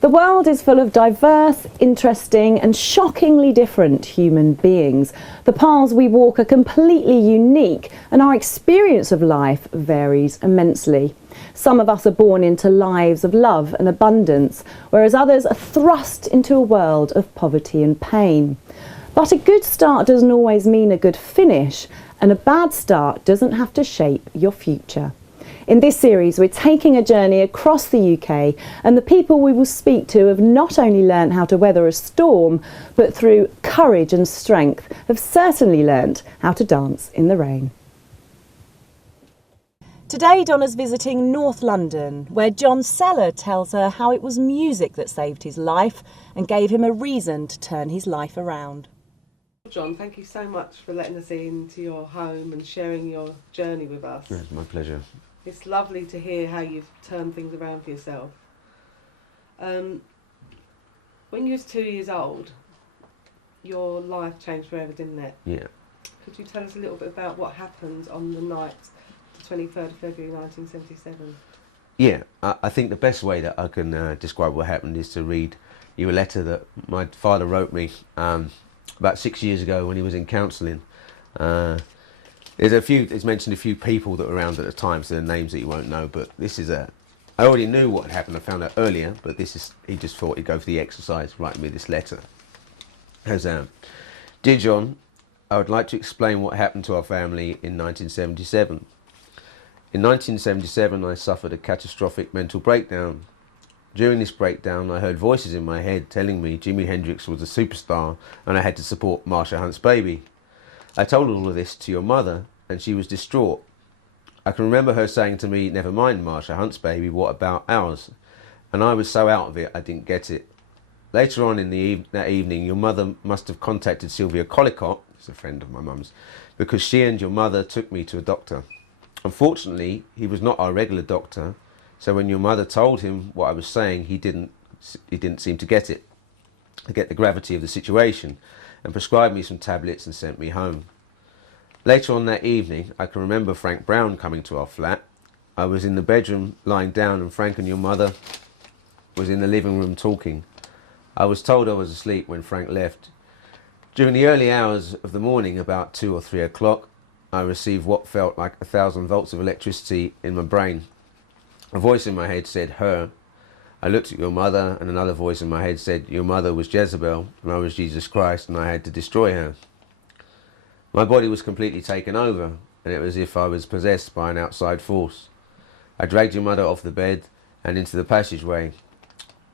The world is full of diverse, interesting and shockingly different human beings. The paths we walk are completely unique and our experience of life varies immensely. Some of us are born into lives of love and abundance, whereas others are thrust into a world of poverty and pain. But a good start doesn't always mean a good finish, and a bad start doesn't have to shape your future. In this series, we're taking a journey across the UK, and the people we will speak to have not only learned how to weather a storm, but through courage and strength have certainly learnt how to dance in the rain. Today, Donna's visiting North London, where John Selah tells her how it was music that saved his life and gave him a reason to turn his life around. John, thank you so much for letting us into your home and sharing your journey with us. Yeah, it's my pleasure. It's lovely to hear how you've turned things around for yourself. When you was 2 years old, your life changed forever, didn't it? Yeah. Could you tell us a little bit about what happened on the night, the 23rd of February 1977? Yeah, I think the best way that I can describe what happened is to read you a letter that my father wrote me about 6 years ago when he was in counselling. It's mentioned a few people that were around at the time, so they're names that you won't know, but this is I already knew what had happened, I found out earlier, but he just thought he'd go for the exercise, writing me this letter. As Dear John, I would like to explain what happened to our family in 1977. In 1977, I suffered a catastrophic mental breakdown. During this breakdown, I heard voices in my head telling me Jimi Hendrix was a superstar and I had to support Marsha Hunt's baby. I told all of this to your mother and she was distraught. I can remember her saying to me, never mind Marsha Hunt's baby, what about ours? And I was so out of it, I didn't get it. Later on in that evening, your mother must have contacted Sylvia Collicott, who's a friend of my mum's, because she and your mother took me to a doctor. Unfortunately, he was not our regular doctor, so when your mother told him what I was saying, he didn't seem to get the gravity of the situation, and prescribed me some tablets and sent me home. Later on that evening, I can remember Frank Brown coming to our flat. I was in the bedroom lying down and Frank and your mother was in the living room talking. I was told I was asleep when Frank left. During the early hours of the morning, about 2 or 3 o'clock, I received what felt like 1,000 volts of electricity in my brain. A voice in my head said, her. I looked at your mother and another voice in my head said, your mother was Jezebel and I was Jesus Christ and I had to destroy her. My body was completely taken over and it was as if I was possessed by an outside force. I dragged your mother off the bed and into the passageway.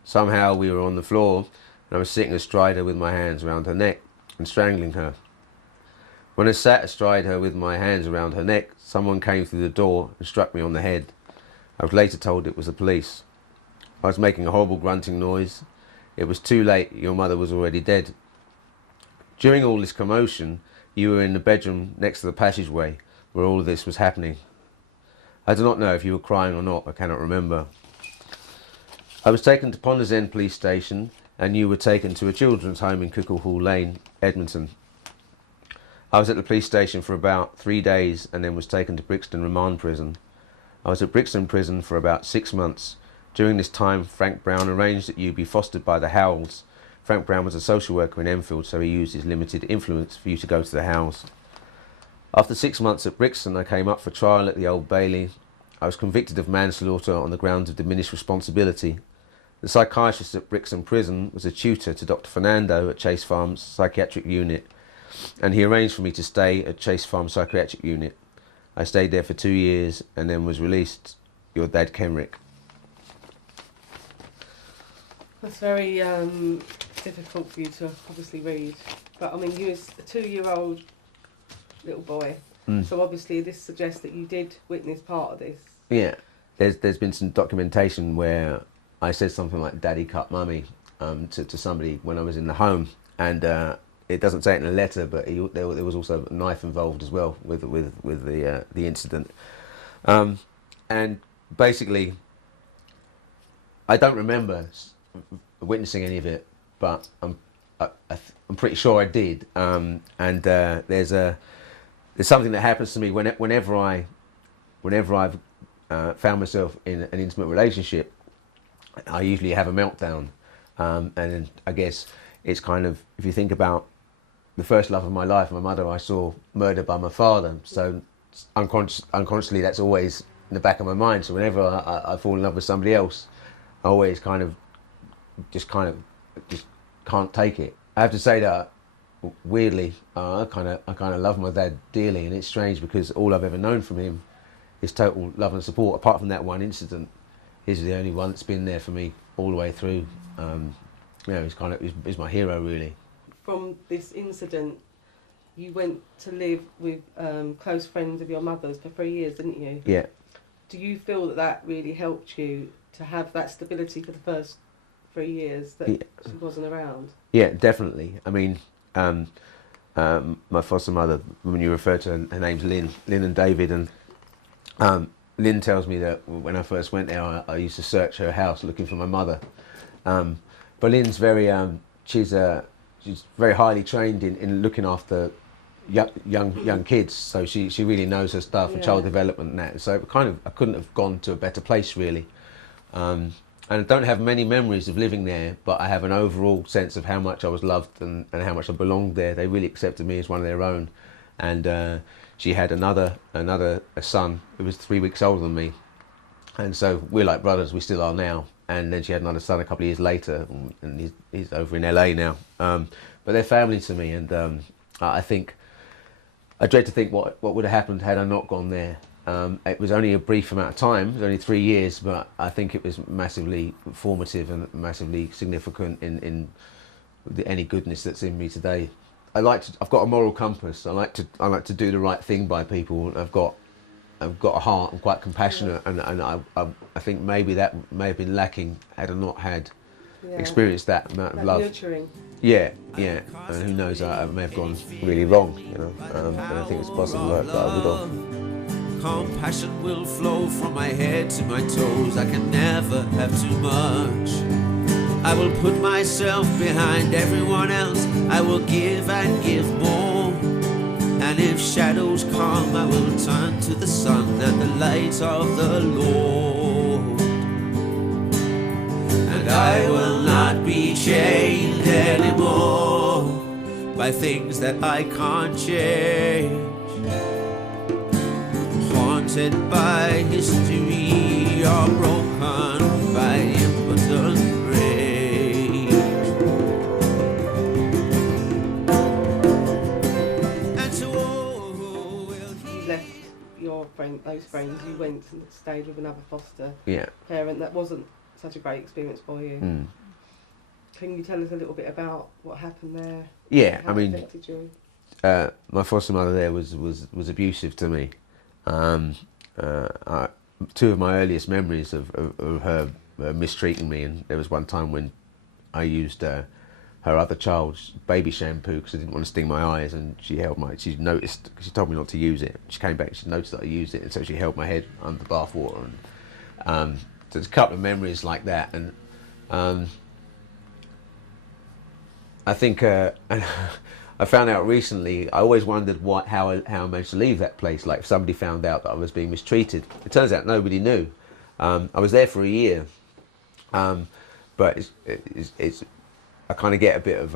Somehow we were on the floor and I was sitting astride her with my hands around her neck and strangling her. When I sat astride her with my hands around her neck, someone came through the door and struck me on the head. I was later told it was the police. I was making a horrible grunting noise. It was too late, your mother was already dead. During all this commotion, you were in the bedroom next to the passageway where all of this was happening. I do not know if you were crying or not, I cannot remember. I was taken to Ponders End Police Station and you were taken to a children's home in Cuckoo Hall Lane, Edmonton. I was at the police station for about 3 days and then was taken to Brixton Remand Prison. I was at Brixton Prison for about 6 months. During this time, Frank Brown arranged that you be fostered by the Howells. Frank Brown was a social worker in Enfield, so he used his limited influence for you to go to the house. After 6 months at Brixton, I came up for trial at the Old Bailey. I was convicted of manslaughter on the grounds of diminished responsibility. The psychiatrist at Brixton Prison was a tutor to Dr. Fernando at Chase Farm's psychiatric unit, and he arranged for me to stay at Chase Farm psychiatric unit. I stayed there for 2 years and then was released. Your dad, Kenrick. That's very difficult for you to obviously read. But I mean, you was a 2-year-old little boy, so obviously this suggests that you did witness part of this. Yeah, there's been some documentation where I said something like "Daddy cut Mummy" to somebody when I was in the home, and it doesn't say it in the letter, but there was also a knife involved as well with the incident, and basically, I don't remember witnessing any of it, but I'm pretty sure I did. There's something that happens to me whenever I've found myself in an intimate relationship. I usually have a meltdown, And then I guess it's kind of, if you think about the first love of my life, my mother, I saw murdered by my father. So unconsciously, that's always in the back of my mind. So whenever I fall in love with somebody else, I always just can't take it. I have to say that weirdly, I kind of love my dad dearly, and it's strange because all I've ever known from him is total love and support. Apart from that one incident, he's the only one that's been there for me all the way through. He's my hero, really. From this incident, you went to live with close friends of your mother's for 3 years, didn't you? Yeah. Do you feel that really helped you to have that stability for the first 3 years that she wasn't around? Yeah, definitely. I mean, my foster mother, when you refer to her name's Lynn and David, and Lynn tells me that when I first went there, I used to search her house looking for my mother. But Lynn's she's very highly trained in looking after young kids, so she really knows her stuff and child development and that. So I couldn't have gone to a better place, really. And I don't have many memories of living there, but I have an overall sense of how much I was loved and how much I belonged there. They really accepted me as one of their own. And she had a son who was 3 weeks older than me, and so we're like brothers. We still are now. And then she had another son a couple of years later, and he's over in LA now. But they're family to me, and I dread to think what would have happened had I not gone there. It was only a brief amount of time, it was only 3 years, but I think it was massively formative and massively significant in any goodness that's in me today. I've got a moral compass. I like to do the right thing by people. I've got a heart. I'm quite compassionate, and I think maybe that may have been lacking had I not had experienced that amount of love. Nurturing. Yeah, and who knows, I may have gone really wrong, and I think it's possible that I would have. Compassion will flow from my head to my toes. I can never have too much. I will put myself behind everyone else. I will give and give more. And if shadows come, I will turn to the sun and the light of the Lord. And I will not be chained anymore by things that I can't change. Haunted by history or broken by impotent rage. And so You left those friends, you went and stayed with another foster parent. That wasn't such a great experience for you. Can you tell us a little bit about what happened there? Yeah, How it affected you? My foster mother there was abusive to me. Two of my earliest memories of her mistreating me, and there was one time when I used her other child's baby shampoo because I didn't want to sting my eyes, and she noticed, because she told me not to use it. She came back, she noticed that I used it, and so she held my head under the bath water. And so there's a couple of memories like that, and I think I found out recently, I always wondered how I managed to leave that place. Like if somebody found out that I was being mistreated. It turns out nobody knew. I was there for a year, but I kind of get a bit of.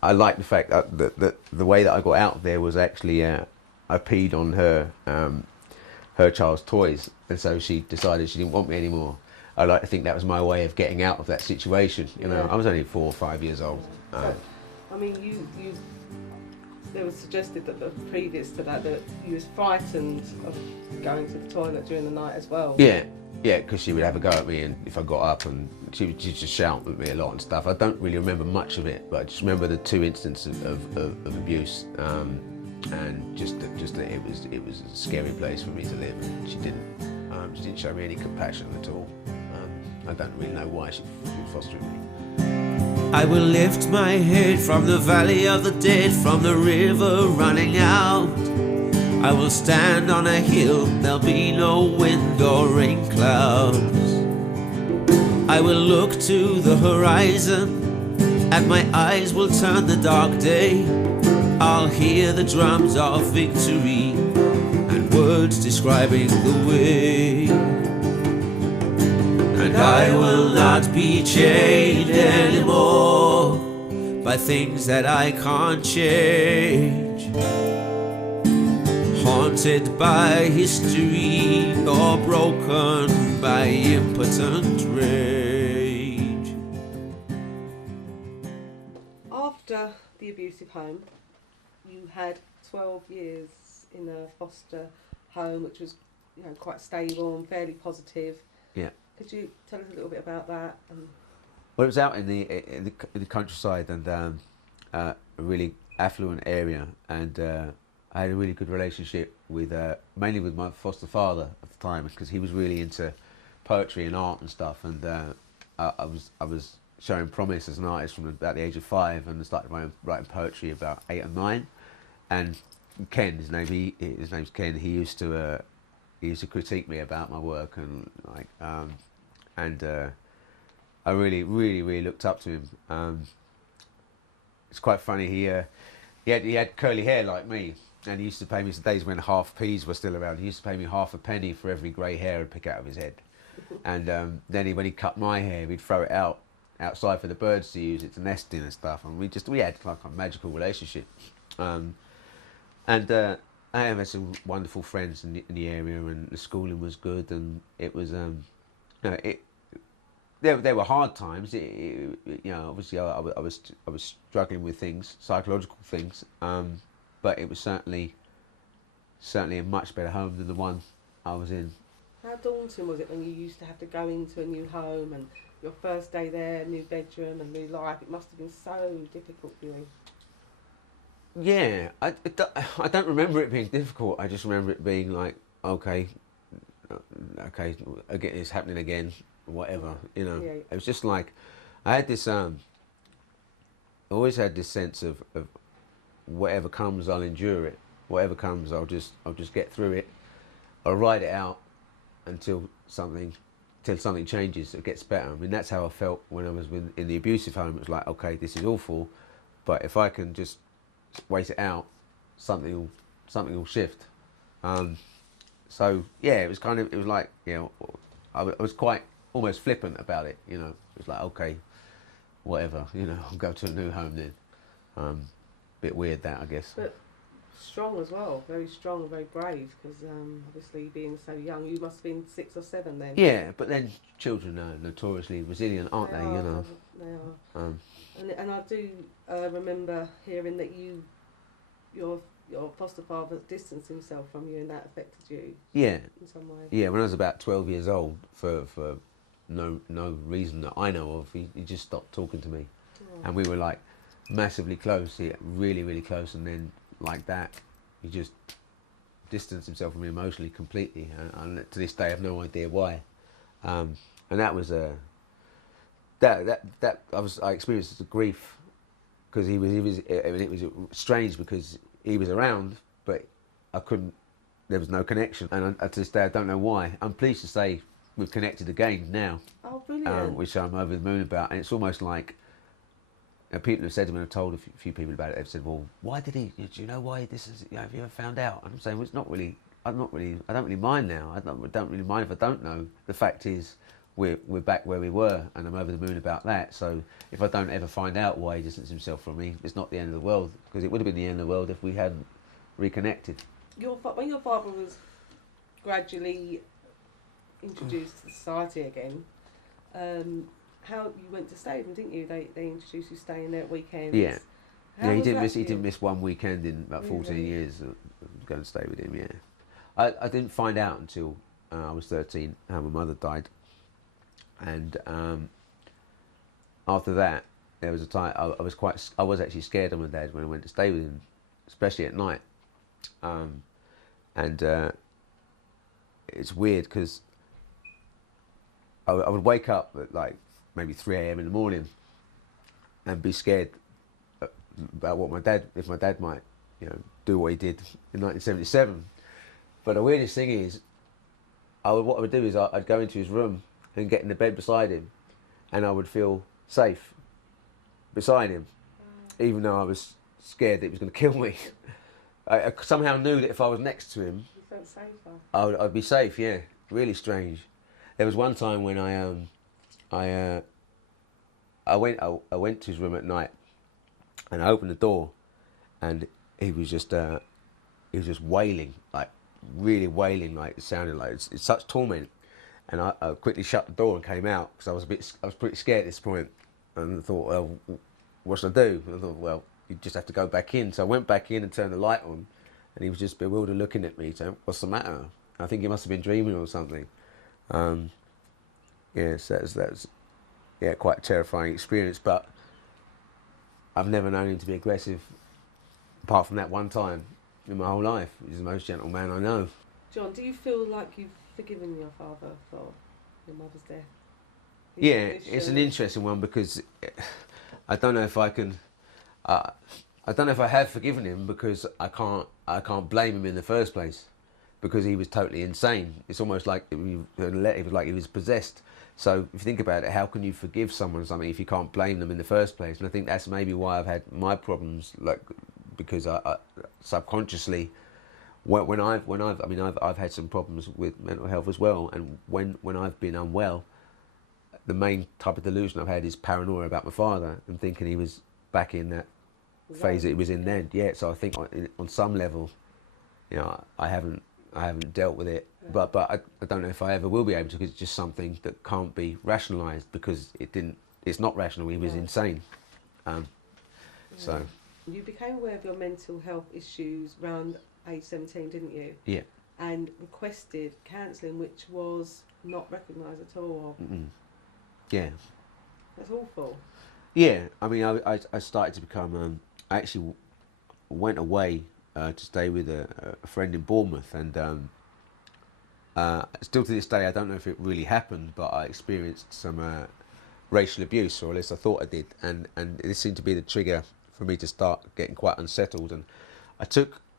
I like the fact that the way that I got out of there was actually I peed on her child's toys, and so she decided she didn't want me anymore. I like to think that was my way of getting out of that situation. I was only 4 or 5 years old. I mean, it was suggested that previous to that you was frightened of going to the toilet during the night as well. Yeah, because she would have a go at me, and if I got up, and she'd just shout at me a lot and stuff. I don't really remember much of it, but I just remember the 2 instances of abuse, and just that it was a scary place for me to live. And she didn't show me any compassion at all. I don't really know why she was fostering me. I will lift my head from the valley of the dead, from the river running out. I will stand on a hill, there'll be no wind or rain clouds. I will look to the horizon, and my eyes will turn the dark day. I'll hear the drums of victory, and words describing the way. and I will not be chained anymore by things that I can't change. Haunted by history or broken by impotent rage. After the abusive home, you had 12 years in a foster home, which was, you know, quite stable and fairly positive. Yeah. Could you tell us a little bit about that? Well, it was out in the countryside and a really affluent area, and I had a really good relationship with mainly with my foster father at the time, because he was really into poetry and art and stuff, and I was showing promise as an artist from about the age of 5, and I started writing poetry about 8 or 9. And Ken, his name's Ken. He used to critique me about my work, and I really looked up to him. It's quite funny. He had curly hair like me, and he used to pay me, some days when half peas were still around, he used to pay me half a penny for every grey hair I'd pick out of his head. And then when he cut my hair, we'd throw it outside for the birds to use it to nest in and stuff. And we had like a magical relationship. I have had some wonderful friends in the area, and the schooling was good, and it was there were hard times. Obviously I was struggling with things, psychological things, but it was certainly a much better home than the one I was in. How daunting was it when you used to have to go into a new home and your first day there, new bedroom and new life? It must have been so difficult for you. Yeah, I don't remember it being difficult. I just remember it being like, okay, again, it's happening again, whatever, you know. Yeah. It was just like, I had this, always had this sense of whatever comes, I'll endure it. Whatever comes, I'll just get through it. I'll ride it out until something changes, it gets better. I mean, that's how I felt when I was in the abusive home. It was like, okay, this is awful, but if I can just wait it out, something will shift. So yeah, it was like, you know, I was quite almost flippant about it, you know. It was like, okay, whatever, you know, I'll go to a new home then. Bit weird that, I guess. But strong as well, very strong and very brave, because obviously being so young, you must have been 6 or 7 then. Yeah, but then children are notoriously resilient, aren't they? You know. They are. And I do remember hearing that your foster father distanced himself from you, and that affected you. Yeah. In some way. Yeah, when I was about 12 years old, for no reason that I know of, he just stopped talking to me, and we were like massively close, really close, and then like that, he just distanced himself from me emotionally completely, and to this day I have no idea why. And that was I experienced the grief, because it was strange, because he was around, but I couldn't. There was no connection, and to this day I don't know why. I'm pleased to say we've connected again now. Oh, brilliant! Which I'm over the moon about, and it's almost like, people have said to me, I've told a few people about it. They've said, "Well, why did he? Do you know why this is? You know, have you ever found out?" And I'm saying, "Well, it's not really. I don't really mind now. I don't really mind if I don't know. The fact is, we're back where we were, and I'm over the moon about that. So if I don't ever find out why he distanced himself from me, it's not the end of the world, because it would have been the end of the world if we hadn't reconnected." When your father was gradually introduced to society again, how you went to stay with him, didn't you? They introduced you staying there at weekends. Yeah. How He was that for you? didn't miss one weekend in about 14 Really? years of going to stay with him. Yeah. I didn't find out until I was 13 how my mother died, and after that there was a time I was actually scared of my dad when I went to stay with him, especially at night. It's weird, because I would wake up at like maybe 3 a.m. in the morning and be scared about if my dad might, you know, do what he did in 1977. But the weirdest thing is, what I would do is I'd go into his room and get in the bed beside him, and I would feel safe beside him, even though I was scared that he was going to kill me. I somehow knew that if I was next to him, You felt safer. I'd be safe. Yeah, really strange. There was one time when I I went to his room at night, and I opened the door, and he was just wailing, like really wailing, like it sounded like it's such torment. And I quickly shut the door and came out because I was pretty scared at this point, and I thought, well, what should I do? And I thought, well, you just have to go back in. So I went back in and turned the light on, and he was just bewildered looking at me, saying, "What's the matter?" I think he must have been dreaming or something. Yes, that's quite a terrifying experience. But I've never known him to be aggressive, apart from that one time in my whole life. He's the most gentle man I know. John, do you feel like you've forgiven your father for your mother's death? Yeah, it's an interesting one because I don't know if I can. I don't know if I have forgiven him because I can't blame him in the first place because he was totally insane. It's almost like it was like he was possessed. So if you think about it, how can you forgive someone something if you can't blame them in the first place? And I think that's maybe why I've had my problems, like because I subconsciously. I've had some problems with mental health as well, and when I've been unwell, the main type of delusion I've had is paranoia about my father and thinking he was back in that phase that he was in then. Yeah, so I think on some level, I haven't dealt with it, but I don't know if I ever will be able to because it's just something that can't be rationalised because it's not rational. He was insane. So you became aware of your mental health issues around age 17, didn't you? Yeah. And requested counselling, which was not recognised at all. Yeah. That's awful. Yeah, I mean, I started to become. I actually went away to stay with a friend in Bournemouth, and still to this day, I don't know if it really happened, but I experienced some racial abuse, or at least I thought I did, and this seemed to be the trigger for me to start getting quite unsettled. And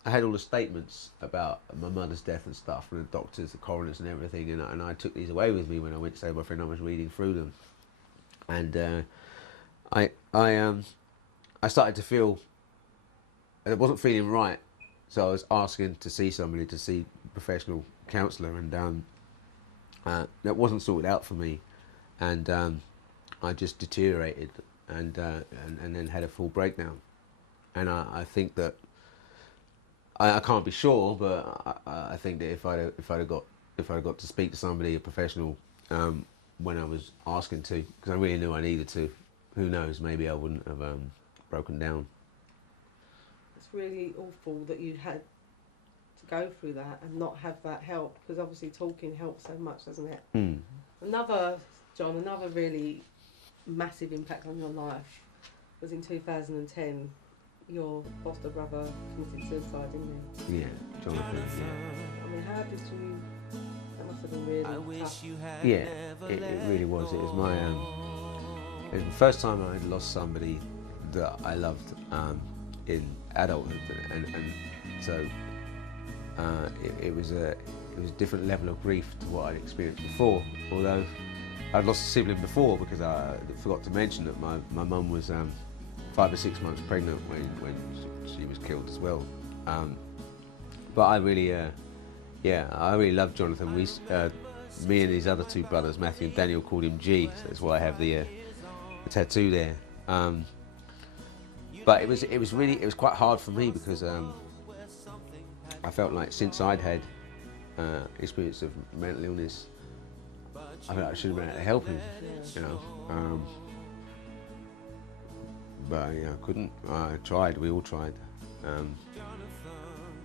I had all the statements about my mother's death and stuff from the doctors, the coroners, and everything, and I took these away with me when I went to stay with my friend. I was reading through them, and I started to feel I wasn't feeling right, so I was asking to see somebody, to see a professional counsellor, and that wasn't sorted out for me, and I just deteriorated, and then had a full breakdown, and I think that. I can't be sure, but I think that if I'd have got to speak to somebody, a professional, when I was asking to, because I really knew I needed to, who knows? Maybe I wouldn't have broken down. It's really awful that you had to go through that and not have that help, because obviously talking helps so much, doesn't it? Another really massive impact on your life was in 2010. Your foster brother committed suicide, didn't he? Yeah, Jonathan. Yeah. I mean, how did you? That must have been really tough. Yeah, it really was. It was my. It was the first time I had lost somebody that I loved in adulthood, and so it was a different level of grief to what I'd experienced before. Although I'd lost a sibling before, because I forgot to mention that my mum was 5 or 6 months pregnant when she was killed as well. But I really loved Jonathan. Me and his other two brothers, Matthew and Daniel, called him G, so that's why I have the tattoo there. But it was quite hard for me because I felt like since I'd had experience of mental illness, I felt like I should have been able to help him, but I couldn't. I tried. We all tried,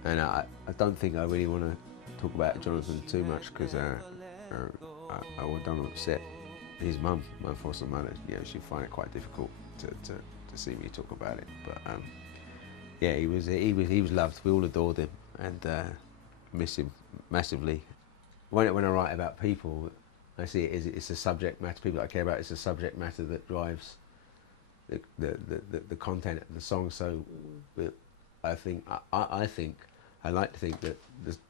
and I don't think I really want to talk about Jonathan too much because I don't want to upset his mum, my foster mother. She'd find it quite difficult to see me talk about it. But he was loved. We all adored him and miss him massively. When I write about people, I see it's a subject matter. People that I care about. It's a subject matter that drives the content of the song. So I like to think that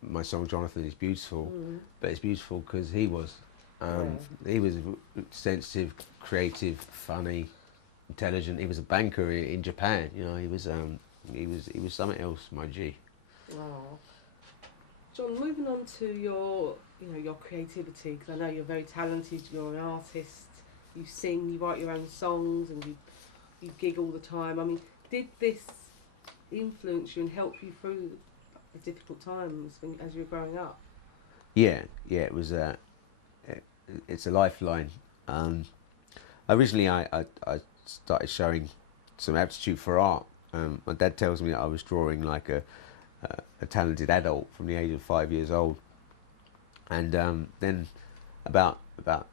my song Jonathan is beautiful, but it's beautiful because he was sensitive, creative, funny, intelligent. He was a banker in Japan. He was something else, my G. Wow. John, moving on to your creativity, because I know you're very talented. You're an artist. you sing, you write your own songs, and you gig all the time. I mean, did this influence you and help you through the difficult times as you were growing up? Yeah, it was it's a lifeline. Originally, I started showing some aptitude for art. My dad tells me that I was drawing like a talented adult from the age of 5 years old, and then about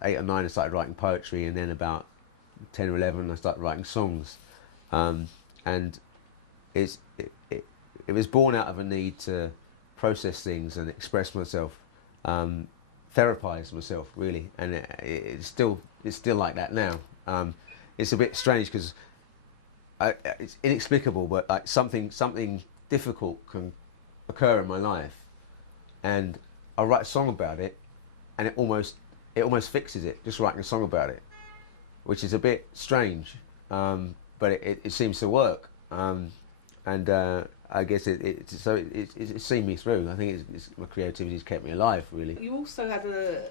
8 or 9 I started writing poetry, and then about 10 or 11 I started writing songs, and it was born out of a need to process things and express myself, therapize myself really, and it's still like that now. It's a bit strange because it's inexplicable, but like something difficult can occur in my life, and I write a song about it, and it almost fixes it, just writing a song about it, which is a bit strange, but it seems to work, and I guess it's seen me through. I think my creativity's kept me alive, really. You also had a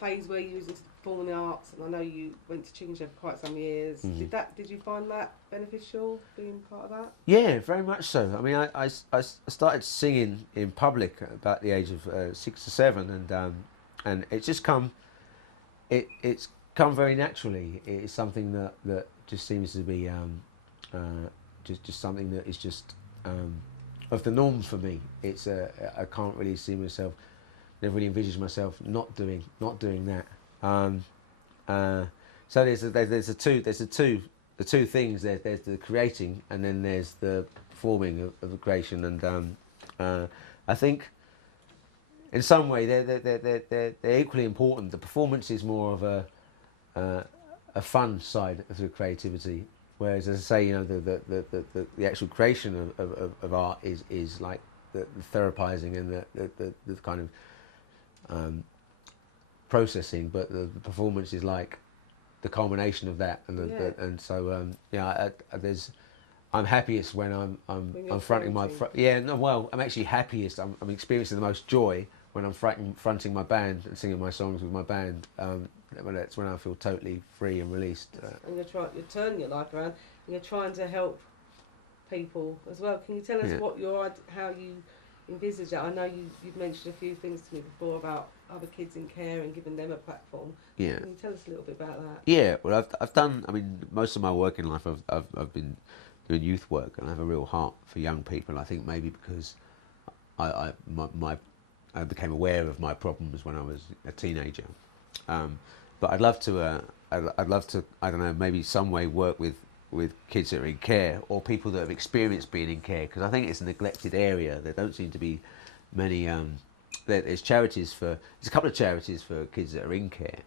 phase where you was into performing arts, and I know you went to Chickenshed for quite some years. Mm-hmm. Did you find that beneficial, being part of that? Yeah, very much so. I mean, I started singing in public at about the age of 6 or 7, and it's just it's come very naturally. It's something that just seems to be just something that is just of the norm for me. It's I can't really see myself, never really envisage myself not doing that. So there's the two things. There's the creating, and then there's the performing of the creation. And I think in some way they're equally important. The performance is more of a fun side of the creativity, whereas, as I say, you know, the actual creation of art is like the therapizing and the kind of processing, but the performance is like the culmination of that, and so I'm happiest when I'm fronting my I'm actually happiest. I'm experiencing the most joy when I'm fronting my band and singing my songs with my band. That's when I feel totally free and released. And you're turning your life around, and you're trying to help people as well. Can you tell us how you envisage that? I know you've mentioned a few things to me before about other kids in care and giving them a platform. Yeah. Can you tell us a little bit about that? Yeah. Well, I've done. I mean, most of my work in life, I've been doing youth work, and I have a real heart for young people. I think maybe because I became aware of my problems when I was a teenager. But I'd love to. I don't know. Maybe some way work with kids that are in care, or people that have experienced being in care, because I think it's a neglected area. There don't seem to be many. There's a couple of charities for kids that are in care,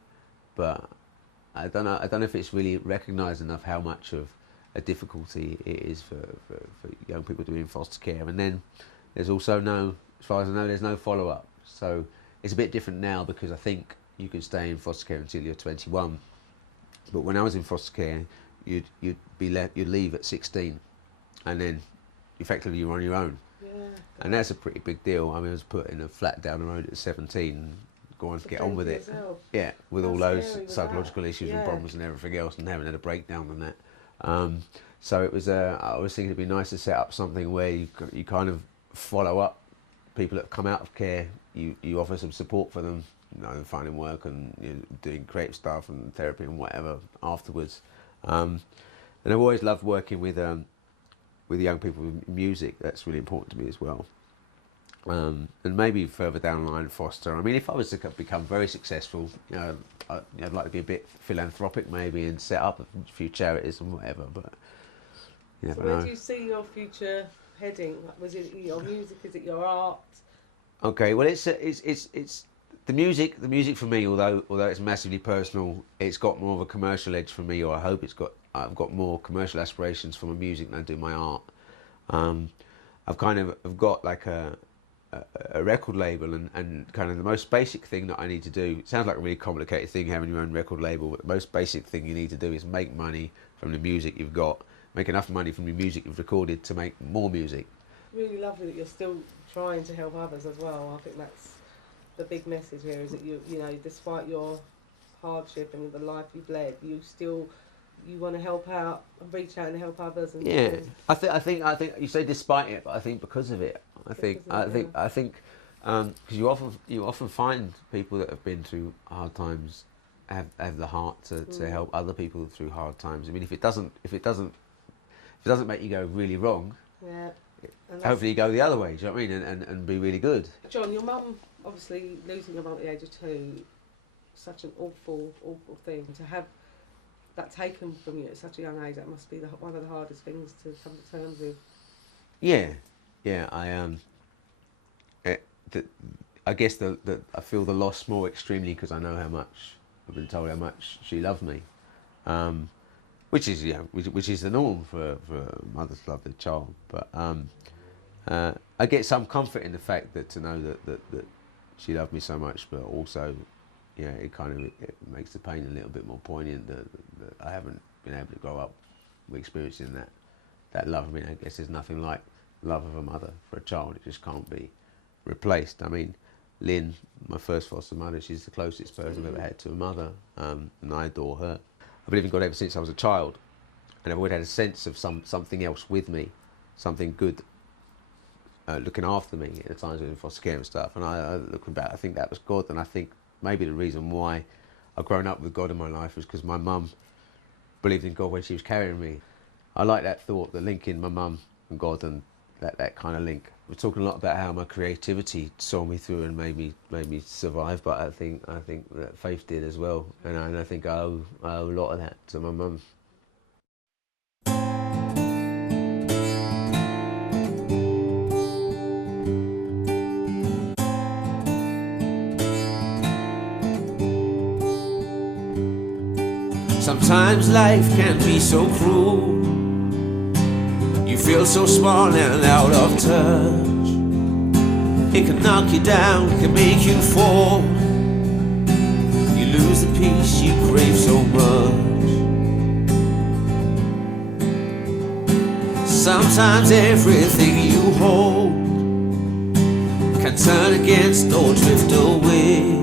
but I don't know if it's really recognised enough how much of a difficulty it is for young people to be in foster care. And then there's also as far as I know, there's no follow up. So it's a bit different now, because I think you can stay in foster care until you're 21. But when I was in foster care, you'd leave at 16, and then effectively you're on your own. Yeah. And that's a pretty big deal. I mean, I was put in a flat down the road at 17, go on to get on with it. Yeah, with all those psychological issues and problems and everything else, and having had a breakdown on that. So it was. I was thinking it'd be nice to set up something where you kind of follow up people that come out of care. You offer some support for them, you know, finding work and doing creative stuff and therapy and whatever afterwards. And I've always loved working with young people with music. That's really important to me as well. And maybe further down the line, foster. I mean, if I was to become very successful, I'd like to be a bit philanthropic maybe and set up a few charities and whatever. But you never know. Where do you see your future heading? Was it your music? Is it your art? Okay, well, it's the music. The music for me, although it's massively personal, it's got more of a commercial edge for me, or I hope I've got more commercial aspirations for my music than I do my art. I've got like a record label, and kind of the most basic thing that I need to do. It sounds like a really complicated thing, having your own record label, but the most basic thing you need to do is make money from the music you've got, make enough money from the music you've recorded to make more music. Really lovely that you're still trying to help others as well. I think that's the big message here, is that you know, despite your hardship and the life you've led, you want to help out and reach out and help others. And Yeah, I think you say despite it, but I think because of it. I think because you often find people that have been through hard times have the heart to help other people through hard times. I mean, if it doesn't make you go really wrong, yeah, hopefully you go the other way. Do you know what I mean? And be really good. John, your mum obviously losing your mum at the age of 2, such an awful thing to have that taken from you at such a young age. That must be one of the hardest things to come to terms with. Yeah, I guess I feel the loss more extremely because I know how much I've been told how much she loved me, which is which is the norm for a mother to love their child. But I get some comfort in the fact that to know that she loved me so much, but also, it makes the pain a little bit more poignant that I haven't been able to grow up experiencing that love. I mean, I guess there's nothing like love of a mother for a child. It just can't be replaced. I mean, Lynn, my first foster mother, she's the closest person I've ever had to a mother, and I adore her. I believe in God ever since I was a child, and I've always had a sense of something else with me, something good, looking after me at the times in foster care and stuff. And I looking back, I think that was God, and I think maybe the reason why I've grown up with God in my life was because my mum believed in God when she was carrying me. I like that thought, the link in my mum and God, and that kind of link. We're talking a lot about how my creativity saw me through and made me survive, but I think that faith did as well, and I think I owe a lot of that to my mum. Sometimes life can be so cruel. You feel so small and out of touch. It can knock you down, it can make you fall. You lose the peace you crave so much. Sometimes everything you hold can turn against or drift away.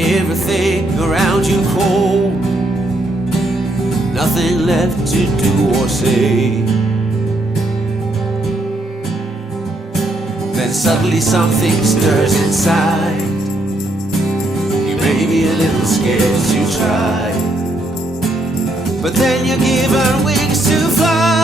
Everything around you cold, nothing left to do or say. Then suddenly something stirs inside. You may be a little scared to try, but then you're given wings to fly.